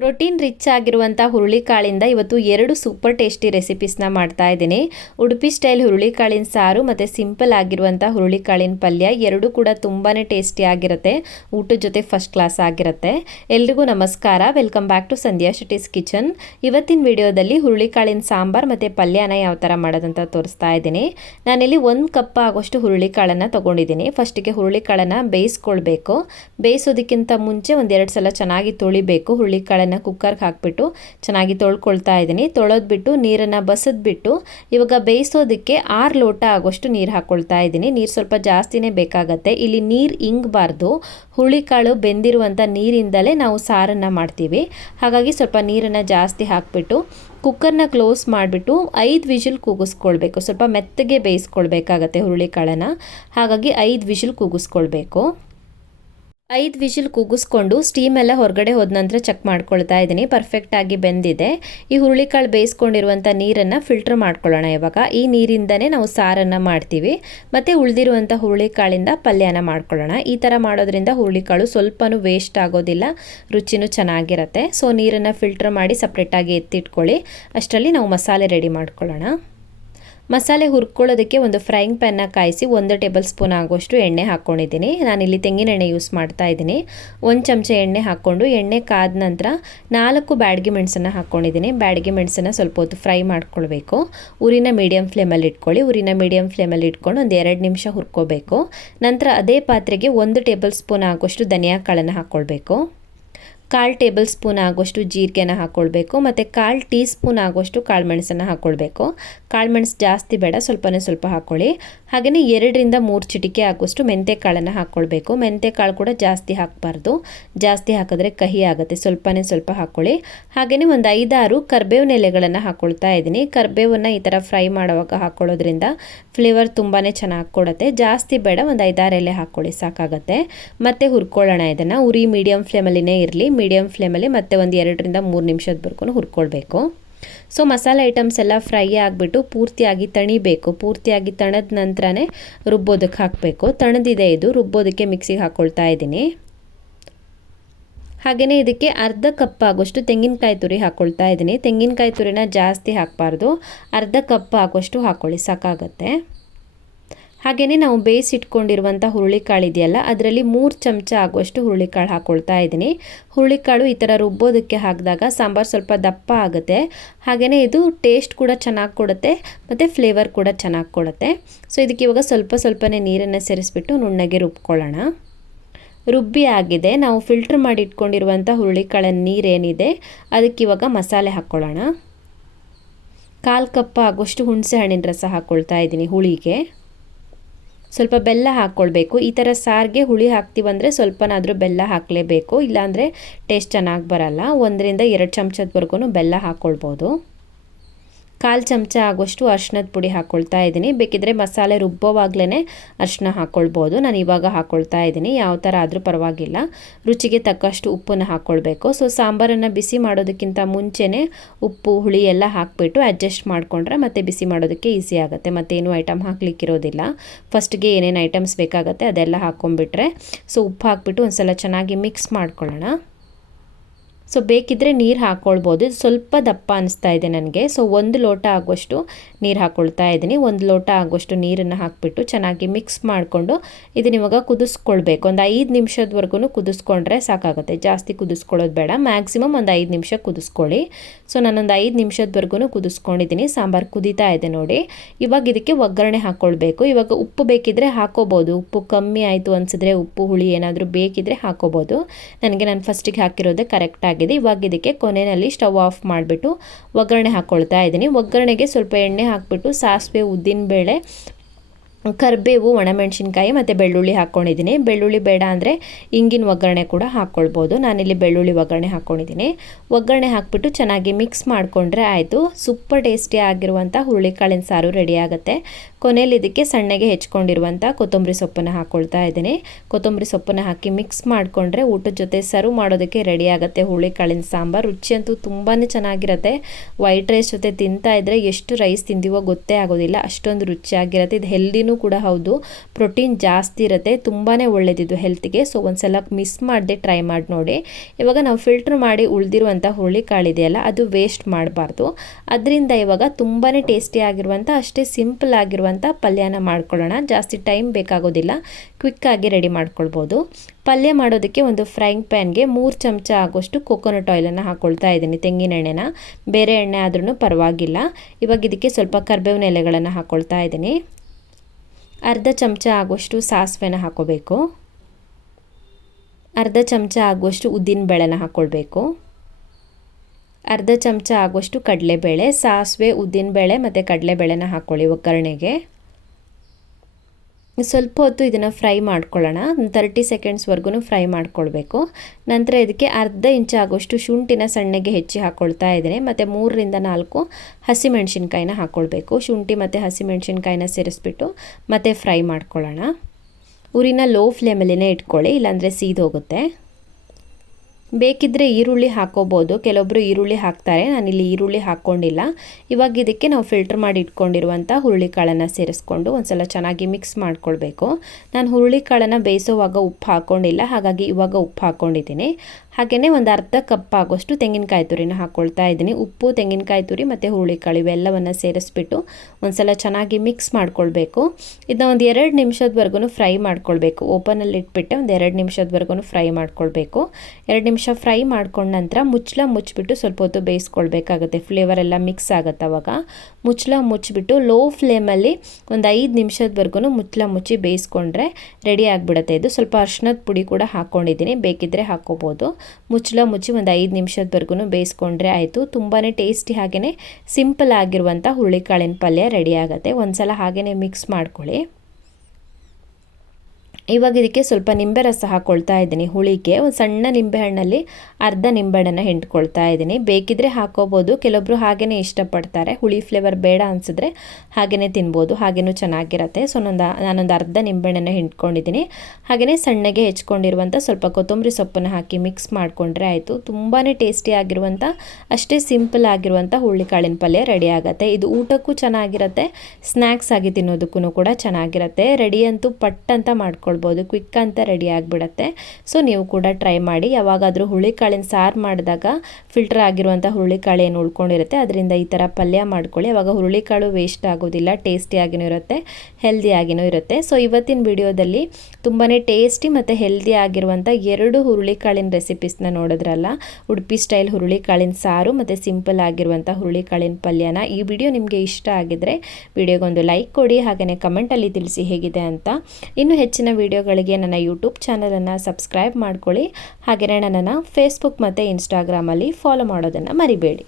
Protein rich ಆಗಿರುವಂಥ ಹುರುಳಿಕಾಳಿಂದ ಇವತ್ತು 2 super tasty ರೆಸಿಪೀಸ್ನ ಮಾಡ್ತಾ ಇದ್ದೀನಿ. ಉಡುಪಿ ಸ್ಟೈಲ್ ಹುರುಳಿಕಾಳಿನ ಸಾರು ಮತ್ತು ಸಿಂಪಲ್ ಆಗಿರುವಂಥ ಹುರುಳಿಕಾಳಿನ ಪಲ್ಯ ಎರಡೂ ಕೂಡ ತುಂಬಾ ಟೇಸ್ಟಿ ಆಗಿರುತ್ತೆ. ಊಟದ ಜೊತೆ ಫಸ್ಟ್ ಕ್ಲಾಸ್ ಆಗಿರುತ್ತೆ. ಎಲ್ರಿಗೂ ನಮಸ್ಕಾರ, welcome back to Sandhya Shetty's kitchen. ಇವತ್ತಿನ ವಿಡಿಯೋದಲ್ಲಿ ಹುರುಳಿಕಾಳಿನ ಸಾಂಬಾರ್ ಮತ್ತು ಪಲ್ಯನ ಯಾವ ಥರ ಮಾಡೋದಂತ ತೋರಿಸ್ತಾ ಇದ್ದೀನಿ. ನಾನಿಲ್ಲಿ 1 ಕಪ್ ಆಗೋಷ್ಟು ಹುರುಳಿಕಾಳನ್ನು ತೊಗೊಂಡಿದ್ದೀನಿ. ಫಸ್ಟಿಗೆ ಹುರುಳಿಕಾಳನ್ನು ಬೇಯಿಸ್ಕೊಳ್ಬೇಕು. ಬೇಯಿಸೋದಕ್ಕಿಂತ ಮುಂಚೆ 1-2 ಸಲ ಚೆನ್ನಾಗಿ ತೊಳಿಬೇಕು. ಹುರುಳಿಕಾಳನ್ನು ಕುಕ್ಕರ್ಗೆ ಹಾಕಿಬಿಟ್ಟು ಚೆನ್ನಾಗಿ ತೊಳ್ಕೊಳ್ತಾ ಇದ್ದೀನಿ. ತೊಳೆದ್ಬಿಟ್ಟು ನೀರನ್ನು ಬಸಿದ್ಬಿಟ್ಟು ಇವಾಗ ಬೇಯಿಸೋದಕ್ಕೆ 6 ಲೋಟ ಆಗೋಷ್ಟು ನೀರು ಹಾಕ್ಕೊಳ್ತಾ ಇದ್ದೀನಿ. ನೀರು ಸ್ವಲ್ಪ ಜಾಸ್ತಿನೇ ಬೇಕಾಗತ್ತೆ. ಇಲ್ಲಿ ನೀರು ಇಂಗಬಾರ್ದು. ಹುರುಳಿಕಾಳು ಬೆಂದಿರುವಂಥ ನೀರಿಂದಲೇ ನಾವು ಸಾರನ್ನು ಮಾಡ್ತೀವಿ. ಹಾಗಾಗಿ ಸ್ವಲ್ಪ ನೀರನ್ನು ಜಾಸ್ತಿ ಹಾಕಿಬಿಟ್ಟು ಕುಕ್ಕರ್ನ ಕ್ಲೋಸ್ ಮಾಡಿಬಿಟ್ಟು 5 ವಿಷಿಲ್ ಕೂಗಿಸ್ಕೊಳ್ಬೇಕು. ಸ್ವಲ್ಪ ಮೆತ್ತಗೆ ಬೇಯಿಸ್ಕೊಳ್ಬೇಕಾಗತ್ತೆ ಹುರುಳಿಕಾಳನ್ನು. ಹಾಗಾಗಿ 5 ವಿಷಿಲ್ ಕೂಗಿಸ್ಕೊಳ್ಬೇಕು. 5 ವಿಷಿಲ್ ಕೂಗಿಸ್ಕೊಂಡು ಸ್ಟೀಮ್ ಎಲ್ಲ ಹೊರಗಡೆ ಹೋದ ನಂತರ ಚೆಕ್ ಮಾಡ್ಕೊಳ್ತಾ ಇದ್ದೀನಿ. ಪರ್ಫೆಕ್ಟಾಗಿ ಬೆಂದಿದೆ. ಈ ಹುರುಳಿಕಾಳು ಬೇಯಿಸ್ಕೊಂಡಿರುವಂಥ ನೀರನ್ನು ಫಿಲ್ಟರ್ ಮಾಡ್ಕೊಳ್ಳೋಣ. ಇವಾಗ ಈ ನೀರಿಂದನೇ ನಾವು ಸಾರನ್ನು ಮಾಡ್ತೀವಿ. ಮತ್ತು ಉಳಿದಿರುವಂಥ ಹುರುಳಿಕಾಳಿಂದ ಪಲ್ಯನ ಮಾಡ್ಕೊಳ್ಳೋಣ. ಈ ಥರ ಮಾಡೋದ್ರಿಂದ ಹುರುಳಿಕಾಳು ಸ್ವಲ್ಪನೂ ವೇಸ್ಟ್ ಆಗೋದಿಲ್ಲ, ರುಚಿನೂ ಚೆನ್ನಾಗಿರುತ್ತೆ. ಸೊ ನೀರನ್ನು ಫಿಲ್ಟರ್ ಮಾಡಿ ಸಪ್ರೇಟಾಗಿ ಎತ್ತಿಟ್ಕೊಳ್ಳಿ. ಅಷ್ಟರಲ್ಲಿ ನಾವು ಮಸಾಲೆ ರೆಡಿ ಮಾಡ್ಕೊಳ್ಳೋಣ. ಮಸಾಲೆ ಹುರ್ಕೊಳ್ಳೋದಕ್ಕೆ ಒಂದು ಫ್ರೈಯಿಂಗ್ ಪ್ಯಾನ್ನ ಕಾಯಿಸಿ 1 ಟೇಬಲ್ ಸ್ಪೂನ್ ಆಗೋಷ್ಟು ಎಣ್ಣೆ ಹಾಕ್ಕೊಂಡಿದ್ದೀನಿ. ನಾನಿಲ್ಲಿ ತೆಂಗಿನ ಎಣ್ಣೆ ಯೂಸ್ ಮಾಡ್ತಾ ಇದ್ದೀನಿ. 1 ಚಮಚ ಎಣ್ಣೆ ಹಾಕ್ಕೊಂಡು ಎಣ್ಣೆ ಕಾದ ನಂತರ 4 ಬ್ಯಾಡಗಿ ಮೆಣಸನ್ನು ಹಾಕ್ಕೊಂಡಿದ್ದೀನಿ. ಬ್ಯಾಡಗಿ ಮೆಣಸನ್ನು ಸ್ವಲ್ಪ ಹೊತ್ತು ಫ್ರೈ ಮಾಡ್ಕೊಳ್ಬೇಕು. ಉರಿನ ಮೀಡಿಯಮ್ ಫ್ಲೇಮಲ್ಲಿ ಇಟ್ಕೊಳ್ಳಿ. ಉರಿನ ಮೀಡಿಯಮ್ ಫ್ಲೇಮಲ್ಲಿ ಇಟ್ಕೊಂಡು 1-2 ನಿಮಿಷ ಹುರ್ಕೋಬೇಕು. ನಂತರ ಅದೇ ಪಾತ್ರೆಗೆ 1 ಟೇಬಲ್ ಸ್ಪೂನ್ ಆಗೋಷ್ಟು ಧನಿಯಾ ಕಾಳನ್ನು ಹಾಕ್ಕೊಳ್ಬೇಕು. 1/4 ಟೇಬಲ್ ಸ್ಪೂನ್ ಆಗೋಷ್ಟು ಜೀರಿಗೆನ ಹಾಕ್ಕೊಳ್ಬೇಕು. ಮತ್ತು 1/4 ಟೀ ಸ್ಪೂನ್ ಆಗೋಷ್ಟು ಕಾಳುಮೆಣಸನ್ನು ಹಾಕ್ಕೊಳ್ಬೇಕು. ಕಾಳುಮೆಣಸು ಜಾಸ್ತಿ ಬೇಡ, ಸ್ವಲ್ಪ ಹಾಕ್ಕೊಳ್ಳಿ. ಹಾಗೆಯೇ 2-3 ಚಿಟಿಕೆ ಆಗೋಷ್ಟು ಮೆಂತ್ಯಕಾಳನ್ನು ಹಾಕ್ಕೊಳ್ಬೇಕು. ಮೆಂತ್ಯಕಾಳು ಕೂಡ ಜಾಸ್ತಿ ಹಾಕಬಾರ್ದು. ಜಾಸ್ತಿ ಹಾಕಿದ್ರೆ ಕಹಿ ಆಗುತ್ತೆ. ಸ್ವಲ್ಪ ಹಾಕ್ಕೊಳ್ಳಿ. ಹಾಗೆಯೇ ಒಂದು 5-6 ಕರಿಬೇವಿನ ಎಲೆಗಳನ್ನು ಹಾಕ್ಕೊಳ್ತಾ ಇದ್ದೀನಿ. ಕರಿಬೇವನ್ನು ಈ ಥರ ಫ್ರೈ ಮಾಡುವಾಗ ಹಾಕ್ಕೊಳ್ಳೋದ್ರಿಂದ ಫ್ಲೇವರ್ ತುಂಬಾ ಚೆನ್ನಾಗಿ ಕೊಡುತ್ತೆ. ಜಾಸ್ತಿ ಬೇಡ, ಒಂದು 5-6 ಎಲೆ ಹಾಕ್ಕೊಳ್ಳಿ, ಸಾಕಾಗುತ್ತೆ. ಮತ್ತು ಹುರ್ಕೊಳ್ಳೋಣ. ಇದನ್ನು ಉರಿ ಮೀಡಿಯಮ್ ಫ್ಲೇಮಲ್ಲಿನೇ ಇರಲಿ. ಮೀಡಿಯಮ್ ಫ್ಲೇಮಲ್ಲಿ ಮತ್ತೆ ಒಂದು 2-3 ನಿಮಿಷದವರೆಗೂ ಹುರ್ಕೊಳ್ಬೇಕು. ಸೊ ಮಸಾಲೆ ಐಟಮ್ಸ್ ಎಲ್ಲ ಫ್ರೈ ಆಗಿಬಿಟ್ಟು ಪೂರ್ತಿಯಾಗಿ ತಣಿಬೇಕು. ಪೂರ್ತಿಯಾಗಿ ತಣದ ನಂತರನೇ ರುಬ್ಬೋದಕ್ಕೆ ಹಾಕಬೇಕು. ತಣದಿದೆ ಇದು, ರುಬ್ಬೋದಕ್ಕೆ ಮಿಕ್ಸಿಗೆ ಹಾಕ್ಕೊಳ್ತಾ ಇದ್ದೀನಿ. ಹಾಗೆಯೇ ಇದಕ್ಕೆ 1/2 ಕಪ್ ಆಗೋಷ್ಟು ತೆಂಗಿನಕಾಯಿ ತುರಿ ಹಾಕ್ಕೊಳ್ತಾ ಇದ್ದೀನಿ. ತೆಂಗಿನಕಾಯಿ ತುರಿನ ಜಾಸ್ತಿ ಹಾಕಬಾರ್ದು, 1/2 ಕಪ್ ಆಗೋಷ್ಟು ಹಾಕ್ಕೊಳ್ಳಿ, ಸಾಕಾಗುತ್ತೆ. ಹಾಗೆಯೇ ನಾವು ಬೇಯಿಸಿಟ್ಕೊಂಡಿರುವಂಥ ಹುರುಳಿಕಾಳು ಇದೆಯಲ್ಲ, ಅದರಲ್ಲಿ 3 ಚಮಚ ಆಗುವಷ್ಟು ಹುರುಳಿಕಾಳು ಹಾಕ್ಕೊಳ್ತಾ ಇದ್ದೀನಿ. ಹುರುಳಿಕಾಳು ಈ ಥರ ರುಬ್ಬೋದಕ್ಕೆ ಹಾಕಿದಾಗ ಸಾಂಬಾರು ಸ್ವಲ್ಪ ದಪ್ಪ ಆಗುತ್ತೆ. ಹಾಗೆಯೇ ಇದು ಟೇಸ್ಟ್ ಕೂಡ ಚೆನ್ನಾಗಿ ಕೊಡುತ್ತೆ ಮತ್ತು ಫ್ಲೇವರ್ ಕೂಡ ಚೆನ್ನಾಗಿ ಕೊಡುತ್ತೆ. ಸೊ ಇದಕ್ಕೆ ಇವಾಗ ಸ್ವಲ್ಪನೇ ನೀರನ್ನು ಸೇರಿಸ್ಬಿಟ್ಟು ನುಣ್ಣಗೆ ರುಬ್ಕೊಳ್ಳೋಣ. ರುಬ್ಬಿ ಆಗಿದೆ. ನಾವು ಫಿಲ್ಟ್ರ್ ಮಾಡಿ ಇಟ್ಕೊಂಡಿರುವಂಥ ಹುರುಳಿಕಾಳಿನ ನೀರೇನಿದೆ ಅದಕ್ಕೆ ಇವಾಗ ಮಸಾಲೆ ಹಾಕ್ಕೊಳ್ಳೋಣ. 1/4 ಕಪ್ ಆಗೋಷ್ಟು ಹುಣಸೆ ಹಣ್ಣಿನ ರಸ ಹಾಕ್ಕೊಳ್ತಾ ಇದ್ದೀನಿ. ಹುಳಿಗೆ ಸ್ವಲ್ಪ ಬೆಲ್ಲ ಹಾಕ್ಕೊಳ್ಬೇಕು. ಈ ಥರ ಸಾರಿಗೆ ಹುಳಿ ಹಾಕ್ತೀವಂದರೆ ಸ್ವಲ್ಪನಾದರೂ ಬೆಲ್ಲ ಹಾಕಲೇಬೇಕು, ಇಲ್ಲಾಂದರೆ ಟೇಸ್ಟ್ ಚೆನ್ನಾಗಿ ಬರಲ್ಲ. 1-2 ಚಮಚದವರೆಗೂ ಬೆಲ್ಲ ಹಾಕ್ಕೊಳ್ಬೋದು. 1/4 ಚಮಚ ಆಗೋಷ್ಟು ಅರಿಶಿನದ ಪುಡಿ ಹಾಕ್ಕೊಳ್ತಾ ಇದ್ದೀನಿ. ಬೇಕಿದ್ರೆ ಮಸಾಲೆ ರುಬ್ಬೋವಾಗಲೇ ಅರಿಶಿನ ಹಾಕ್ಕೊಳ್ಬೋದು. ನಾನು ಇವಾಗ ಹಾಕ್ಕೊಳ್ತಾ ಇದ್ದೀನಿ. ಯಾವ ಥರ ಆದರೂ ಪರವಾಗಿಲ್ಲ. ರುಚಿಗೆ ತಕ್ಕಷ್ಟು ಉಪ್ಪನ್ನು ಹಾಕ್ಕೊಳ್ಬೇಕು. ಸೊ ಸಾಂಬಾರನ್ನು ಬಿಸಿ ಮಾಡೋದಕ್ಕಿಂತ ಮುಂಚೆನೇ ಉಪ್ಪು ಹುಳಿ ಎಲ್ಲ ಹಾಕಿಬಿಟ್ಟು ಅಡ್ಜಸ್ಟ್ ಮಾಡಿಕೊಂಡ್ರೆ ಮತ್ತೆ ಬಿಸಿ ಮಾಡೋದಕ್ಕೆ ಈಸಿ ಆಗುತ್ತೆ. ಮತ್ತೇನು ಐಟಮ್ ಹಾಕ್ಲಿಕ್ಕಿರೋದಿಲ್ಲ. ಫಸ್ಟ್ಗೆ ಏನೇನು ಐಟಮ್ಸ್ ಬೇಕಾಗುತ್ತೆ ಅದೆಲ್ಲ ಹಾಕ್ಕೊಂಡ್ಬಿಟ್ರೆ ಸೊ ಉಪ್ಪು ಹಾಕ್ಬಿಟ್ಟು ಒಂದು ಸಲ ಚೆನ್ನಾಗಿ ಮಿಕ್ಸ್ ಮಾಡ್ಕೊಳ್ಳೋಣ. ಸೊ ಬೇಕಿದ್ದರೆ ನೀರು ಹಾಕ್ಕೊಳ್ಬೋದು. ಸ್ವಲ್ಪ ದಪ್ಪ ಅನಿಸ್ತಾ ಇದೆ ನನಗೆ. ಸೊ 1 ಲೋಟ ಆಗುವಷ್ಟು ನೀರು ಹಾಕ್ಕೊಳ್ತಾ ಇದ್ದೀನಿ. 1 ಲೋಟ ಆಗುವಷ್ಟು ನೀರನ್ನು ಹಾಕಿಬಿಟ್ಟು ಚೆನ್ನಾಗಿ ಮಿಕ್ಸ್ ಮಾಡಿಕೊಂಡು ಇದನ್ನ ಇವಾಗ ಕುದಿಸ್ಕೊಳ್ಬೇಕು. ಒಂದು 5 ನಿಮಿಷದವರೆಗೂ ಕುದಿಸ್ಕೊಂಡ್ರೆ ಸಾಕಾಗುತ್ತೆ. ಜಾಸ್ತಿ ಕುದಿಸ್ಕೊಳ್ಳೋದು ಬೇಡ. ಮ್ಯಾಕ್ಸಿಮಮ್ ಒಂದು 5 ನಿಮಿಷ ಕುದಿಸ್ಕೊಳ್ಳಿ. ಸೊ ನಾನೊಂದು 5 ನಿಮಿಷದವರೆಗೂ ಕುದಿಸ್ಕೊಂಡಿದ್ದೀನಿ. ಸಾಂಬಾರು ಕುದೀತಾ ಇದೆ ನೋಡಿ. ಇವಾಗ ಇದಕ್ಕೆ ಒಗ್ಗರಣೆ ಹಾಕ್ಕೊಳ್ಬೇಕು. ಇವಾಗ ಉಪ್ಪು ಬೇಕಿದ್ದರೆ ಹಾಕೋಬೋದು. ಉಪ್ಪು ಕಮ್ಮಿ ಆಯಿತು ಅನಿಸಿದ್ರೆ ಉಪ್ಪು ಹುಳಿ ಏನಾದರೂ ಬೇಕಿದ್ದರೆ ಹಾಕೋಬೋದು. ನಾನು ಫಸ್ಟಿಗೆ ಹಾಕಿರೋದೇ ಕರೆಕ್ಟಾಗಿ ಆಗಿದೆ. ಇವಾಗ ಇದಕ್ಕೆ ಕೊನೆಯಲ್ಲಿ ಸ್ಟವ್ ಆಫ್ ಮಾಡಿಬಿಟ್ಟು ಒಗ್ಗರಣೆ ಹಾಕ್ಕೊಳ್ತಾ ಇದ್ದೀನಿ. ಒಗ್ಗರಣೆಗೆ ಸ್ವಲ್ಪ ಎಣ್ಣೆ ಹಾಕಿಬಿಟ್ಟು ಸಾಸಿವೆ, ಉದ್ದಿನಬೇಳೆ, ಕರಿಬೇವು, ಒಣಮೆಣಸಿನ್ಕಾಯಿ ಮತ್ತು ಬೆಳ್ಳುಳ್ಳಿ ಹಾಕ್ಕೊಂಡಿದ್ದೀನಿ. ಬೆಳ್ಳುಳ್ಳಿ ಬೇಡ ಅಂದರೆ ಇಂಗಿನ ಒಗ್ಗರಣೆ ಕೂಡ ಹಾಕ್ಕೊಳ್ಬೋದು. ನಾನಿಲ್ಲಿ ಬೆಳ್ಳುಳ್ಳಿ ಒಗ್ಗರಣೆ ಹಾಕ್ಕೊಂಡಿದ್ದೀನಿ. ಒಗ್ಗರಣೆ ಹಾಕ್ಬಿಟ್ಟು ಚೆನ್ನಾಗಿ ಮಿಕ್ಸ್ ಮಾಡಿಕೊಂಡ್ರೆ ಆಯಿತು. ಸೂಪರ್ ಟೇಸ್ಟಿ ಆಗಿರುವಂಥ ಹುರುಳಿಕಾಳಿನ ಸಾರು ರೆಡಿ ಆಗುತ್ತೆ. ಕೊನೆಯಲ್ಲಿ ಇದಕ್ಕೆ ಸಣ್ಣಗೆ ಹೆಚ್ಕೊಂಡಿರುವಂಥ ಕೊತ್ತಂಬರಿ ಸೊಪ್ಪನ್ನು ಹಾಕ್ಕೊಳ್ತಾ ಇದ್ದೀನಿ. ಕೊತ್ತಂಬರಿ ಸೊಪ್ಪನ್ನು ಹಾಕಿ ಮಿಕ್ಸ್ ಮಾಡಿಕೊಂಡ್ರೆ ಊಟದ ಜೊತೆ ಸರ್ವ್ ಮಾಡೋದಕ್ಕೆ ರೆಡಿ ಆಗುತ್ತೆ ಹುರುಳಿಕಾಳಿನ ಸಾಂಬಾರು. ರುಚಿ ಅಂತೂ ತುಂಬಾ ಚೆನ್ನಾಗಿರುತ್ತೆ. ವೈಟ್ ರೈಸ್ ಜೊತೆ ತಿಂತಾ ಇದ್ದರೆ ಎಷ್ಟು ರೈಸ್ ತಿಂದಿವೋ ಗೊತ್ತೇ ಆಗೋದಿಲ್ಲ, ಅಷ್ಟೊಂದು ರುಚಿಯಾಗಿರುತ್ತೆ. ಇದು ಹೆಲ್ದಿನೂ ಕೂಡ ಹೌದು, ಪ್ರೋಟೀನ್ ಜಾಸ್ತಿ ಇರುತ್ತೆ, ತುಂಬಾ ಒಳ್ಳೆಯದಿದ್ದು ಹೆಲ್ತ್ಗೆ. ಸೊ ಒಂದ್ಸಲ ಮಿಸ್ ಮಾಡದೆ ಟ್ರೈ ಮಾಡಿ ನೋಡಿ. ಇವಾಗ ನಾವು ಫಿಲ್ಟರ್ ಮಾಡಿ ಉಳಿದಿರುವಂಥ ಹುರುಳಿಕಾಳಿದೆಯಲ್ಲ, ಅದು ವೇಸ್ಟ್ ಮಾಡಬಾರ್ದು. ಅದರಿಂದ ಇವಾಗ ತುಂಬಾ ಟೇಸ್ಟಿ ಆಗಿರುವಂಥ ಅಷ್ಟೇ ಸಿಂಪಲ್ ಆಗಿರುವಂಥ ಪಲ್ಯನ ಮಾಡ್ಕೊಳ್ಳೋಣ. ಜಾಸ್ತಿ ಟೈಮ್ ಬೇಕಾಗೋದಿಲ್ಲ, ಕ್ವಿಕ್ಕಾಗಿ ರೆಡಿ ಮಾಡ್ಕೊಳ್ಬೋದು. ಪಲ್ಯ ಮಾಡೋದಕ್ಕೆ ಒಂದು ಫ್ರೈಯಿಂಗ್ ಪ್ಯಾನ್ಗೆ 3 ಚಮಚ ಆಗೋಷ್ಟು ಕೊಕೊನಟ್ ಆಯಿಲನ್ನು ಹಾಕ್ಕೊಳ್ತಾ ಇದ್ದೀನಿ, ತೆಂಗಿನ ಎಣ್ಣೆನ. ಬೇರೆ ಎಣ್ಣೆ ಆದ್ರೂ ಪರವಾಗಿಲ್ಲ. ಇವಾಗ ಇದಕ್ಕೆ ಸ್ವಲ್ಪ ಕರಿಬೇವಿನ ಎಲೆಗಳನ್ನು ಹಾಕ್ಕೊಳ್ತಾ ಇದ್ದೀನಿ. ಅರ್ಧ ಚಮಚ ಆಗೋಷ್ಟು ಸಾಸಿವೆನ ಹಾಕ್ಕೋಬೇಕು. ಅರ್ಧ ಚಮಚ ಆಗುವಷ್ಟು ಉದ್ದಿನಬೇಳೆನ ಹಾಕ್ಕೊಳ್ಬೇಕು. ಅರ್ಧ ಚಮಚ ಆಗುವಷ್ಟು ಕಡಲೆಬೇಳೆ. ಸಾಸಿವೆ, ಉದ್ದಿನಬೇಳೆ ಮತ್ತು ಕಡಲೆಬೇಳೆನ ಹಾಕ್ಕೊಳ್ಳಿ ಒಗ್ಗರಣೆಗೆ. ಸ್ವಲ್ಪ ಹೊತ್ತು ಇದನ್ನು ಫ್ರೈ ಮಾಡ್ಕೊಳ್ಳೋಣ. 30 ಸೆಕೆಂಡ್ಸ್ವರೆಗೂ ಫ್ರೈ ಮಾಡ್ಕೊಳ್ಬೇಕು. ನಂತರ ಇದಕ್ಕೆ ಅರ್ಧ ಇಂಚ್ ಆಗೋಷ್ಟು ಶುಂಠಿನ ಸಣ್ಣಗೆ ಹೆಚ್ಚಿ ಹಾಕ್ಕೊಳ್ತಾ ಇದ್ದೀನಿ. ಮತ್ತು 3 ರಿಂದ 4 ಹಸಿಮೆಣಸಿನ್ಕಾಯಿನ ಹಾಕ್ಕೊಳ್ಬೇಕು. ಶುಂಠಿ ಮತ್ತು ಹಸಿಮೆಣಸಿನ್ಕಾಯಿನ ಸೇರಿಸ್ಬಿಟ್ಟು ಮತ್ತೆ ಫ್ರೈ ಮಾಡ್ಕೊಳ್ಳೋಣ. ಉರಿನ ಲೋ ಫ್ಲೇಮಲ್ಲೇ ಇಟ್ಕೊಳ್ಳಿ, ಇಲ್ಲಾಂದರೆ ಸೀದೋಗುತ್ತೆ. ಬೇಕಿದ್ದರೆ ಈರುಳ್ಳಿ ಹಾಕೋಬೋದು, ಕೆಲವೊಬ್ಬರು ಈರುಳ್ಳಿ ಹಾಕ್ತಾರೆ, ನಾನಿಲ್ಲಿ ಈರುಳ್ಳಿ ಹಾಕ್ಕೊಂಡಿಲ್ಲ. ಇವಾಗ ಇದಕ್ಕೆ ನಾವು ಫಿಲ್ಟರ್ ಮಾಡಿ ಇಟ್ಕೊಂಡಿರುವಂಥ ಹುರುಳಿಕಾಳನ್ನು ಸೇರಿಸ್ಕೊಂಡು ಒಂದ್ಸಲ ಚೆನ್ನಾಗಿ ಮಿಕ್ಸ್ ಮಾಡ್ಕೊಳ್ಬೇಕು. ನಾನು ಹುರುಳಿಕಾಳನ್ನು ಬೇಯಿಸೋವಾಗ ಉಪ್ಪು ಹಾಕ್ಕೊಂಡಿಲ್ಲ, ಹಾಗಾಗಿ ಇವಾಗ ಉಪ್ಪು ಹಾಕ್ಕೊಂಡಿದ್ದೀನಿ. ಹಾಗೆಯೇ ಒಂದು ಅರ್ಧ ಕಪ್ ಆಗೋಷ್ಟು ತೆಂಗಿನಕಾಯಿ ತುರಿನ ಹಾಕ್ಕೊಳ್ತಾ ಇದ್ದೀನಿ. ಉಪ್ಪು, ತೆಂಗಿನಕಾಯಿ ತುರಿ ಮತ್ತು ಹುರುಳಿಕಾಳು ಇವೆಲ್ಲವನ್ನು ಸೇರಿಸ್ಬಿಟ್ಟು ಒಂದ್ಸಲ ಚೆನ್ನಾಗಿ ಮಿಕ್ಸ್ ಮಾಡ್ಕೊಳ್ಬೇಕು. ಇದನ್ನ ಒಂದು 2 ನಿಮಿಷದವರೆಗೂ ಫ್ರೈ ಮಾಡ್ಕೊಳ್ಬೇಕು. ಓಪನಲ್ಲಿ ಇಟ್ಬಿಟ್ಟು ಒಂದು 2 ನಿಮಿಷದವರೆಗೂ ಫ್ರೈ ಮಾಡ್ಕೊಳ್ಬೇಕು. 2 ನಿಮಿಷ ಫ್ರೈ ಮಾಡ್ಕೊಂಡ ನಂತರ ಮುಚ್ಚಿಬಿಟ್ಟು ಸ್ವಲ್ಪ ಹೊತ್ತು ಬೇಯಿಸ್ಕೊಳ್ಬೇಕಾಗುತ್ತೆ. ಫ್ಲೇವರ್ ಎಲ್ಲ ಮಿಕ್ಸ್ ಆಗುತ್ತೆ. ಅವಾಗ ಮುಚ್ಚಿಬಿಟ್ಟು ಲೋ ಫ್ಲೇಮಲ್ಲಿ ಒಂದು 5 ನಿಮಿಷದವರೆಗೂ ಮುಚ್ಚಿ ಬೇಯಿಸ್ಕೊಂಡ್ರೆ ರೆಡಿ ಆಗಿಬಿಡುತ್ತೆ. ಇದು ಸ್ವಲ್ಪ ಅರಿಶಿನದ ಪುಡಿ ಕೂಡ ಹಾಕ್ಕೊಂಡಿದ್ದೀನಿ, ಬೇಕಿದ್ದರೆ ಹಾಕ್ಕೋಬೋದು. ಮುಚ್ಚಿ ಒಂದು 5 ನಿಮಿಷದವರೆಗೂ ಬೇಯಿಸ್ಕೊಂಡ್ರೆ ಆಯಿತು. ತುಂಬಾ ಟೇಸ್ಟಿ ಹಾಗೆಯೇ ಸಿಂಪಲ್ ಆಗಿರುವಂಥ ಹುರುಳಿಕಾಳಿನ ಪಲ್ಯ ರೆಡಿ ಆಗುತ್ತೆ. ಒಂದ್ಸಲ ಹಾಗೆಯೇ ಮಿಕ್ಸ್ ಮಾಡ್ಕೊಳ್ಳಿ. ಇವಾಗ ಇದಕ್ಕೆ ಸ್ವಲ್ಪ ನಿಂಬೆ ರಸ ಹಾಕ್ಕೊಳ್ತಾ ಇದ್ದೀನಿ. ಹುಳಿಗೆ ಒಂದು ಸಣ್ಣ ನಿಂಬೆಹಣ್ಣಲ್ಲಿ ಅರ್ಧ ನಿಂಬೆಹಣ್ಣನ್ನು ಹಿಂಡ್ಕೊಳ್ತಾ ಇದ್ದೀನಿ. ಬೇಕಿದ್ರೆ ಹಾಕೋಬೋದು, ಕೆಲವೊಬ್ಬರು ಹಾಗೆಯೇ ಇಷ್ಟಪಡ್ತಾರೆ. ಹುಳಿ ಫ್ಲೇವರ್ ಬೇಡ ಅನಿಸಿದ್ರೆ ಹಾಗೆಯೇ ತಿನ್ಬೋದು, ಹಾಗೇನೂ ಚೆನ್ನಾಗಿರುತ್ತೆ. ಸೊ ನಾನೊಂದು ಅರ್ಧ ನಿಂಬೆಹಣ್ಣನ್ನು ಹಿಂಡ್ಕೊಂಡಿದ್ದೀನಿ. ಹಾಗೆಯೇ ಸಣ್ಣಗೆ ಹೆಚ್ಕೊಂಡಿರುವಂಥ ಸ್ವಲ್ಪ ಕೊತ್ತಂಬರಿ ಸೊಪ್ಪನ್ನು ಹಾಕಿ ಮಿಕ್ಸ್ ಮಾಡಿಕೊಂಡ್ರೆ ಆಯಿತು. ತುಂಬಾ ಟೇಸ್ಟಿ ಆಗಿರುವಂಥ ಅಷ್ಟೇ ಸಿಂಪಲ್ ಆಗಿರುವಂಥ ಹುರುಳಿಕಾಳಿನ ಪಲ್ಯ ರೆಡಿ ಆಗುತ್ತೆ. ಇದು ಊಟಕ್ಕೂ ಚೆನ್ನಾಗಿರುತ್ತೆ, ಸ್ನ್ಯಾಕ್ಸ್ ಆಗಿ ತಿನ್ನೋದಕ್ಕೂ ಕೂಡ ಚೆನ್ನಾಗಿರುತ್ತೆ. ರೆಡಿ ಅಂತೂ ಪಟ್ ಅಂತ ಮಾಡ್ಕೊಳ್ಳಿ, ಕ್ವಿಕ್ ಅಂತ ರೆಡಿ ಆಗಿಬಿಡುತ್ತೆ. ಸೊ ನೀವು ಕೂಡ ಟ್ರೈ ಮಾಡಿ. ಯಾವಾಗಾದರೂ ಹುರುಳಿಕಾಳಿನ ಸಾರು ಮಾಡಿದಾಗ ಫಿಲ್ಟರ್ ಆಗಿರುವಂಥ ಹುರುಳಿಕಾಳು ಏನು ಉಳ್ಕೊಂಡಿರುತ್ತೆ ಅದರಿಂದ ಈ ಥರ ಪಲ್ಯ ಮಾಡ್ಕೊಳ್ಳಿ. ಆವಾಗ ಹುರುಳಿಕಾಳು ವೇಸ್ಟ್ ಆಗೋದಿಲ್ಲ, ಟೇಸ್ಟಿಯಾಗಿನೂ ಇರುತ್ತೆ, ಹೆಲ್ದಿಯಾಗಿನೂ ಇರುತ್ತೆ. ಸೊ ಇವತ್ತಿನ ವಿಡಿಯೋದಲ್ಲಿ ತುಂಬಾ ಟೇಸ್ಟಿ ಮತ್ತು ಹೆಲ್ದಿ ಆಗಿರುವಂಥ 2 ಹುರುಳಿಕಾಳಿನ ರೆಸಿಪೀಸ್ನ ನೋಡಿದ್ರಲ್ಲ. ಉಡುಪಿ ಸ್ಟೈಲ್ ಹುರುಳಿಕಾಳಿನ ಸಾರು ಮತ್ತು ಸಿಂಪಲ್ ಆಗಿರುವಂಥ ಹುರುಳಿಕಾಳಿನ ಪಲ್ಯನ. ಈ ವಿಡಿಯೋ ನಿಮಗೆ ಇಷ್ಟ ಆಗಿದ್ರೆ ವಿಡಿಯೋಗೊಂದು ಲೈಕ್ ಕೊಡಿ, ಹಾಗೆಯೇ ಕಮೆಂಟಲ್ಲಿ ತಿಳಿಸಿ ಹೇಗಿದೆ ಅಂತ. ಇನ್ನು ಹೆಚ್ಚಿನ ವಿಡಿಯೋಗಳಿಗೆ ನನ್ನ ಯೂಟ್ಯೂಬ್ ಚಾನಲನ್ನು ಸಬ್ಸ್ಕ್ರೈಬ್ ಮಾಡ್ಕೊಳ್ಳಿ. ಹಾಗೆಯೇ ನನ್ನನ್ನು ಫೇಸ್ಬುಕ್ ಮತ್ತು ಇನ್ಸ್ಟಾಗ್ರಾಮಲ್ಲಿ ಫಾಲೋ ಮಾಡೋದನ್ನು ಮರಿಬೇಡಿ.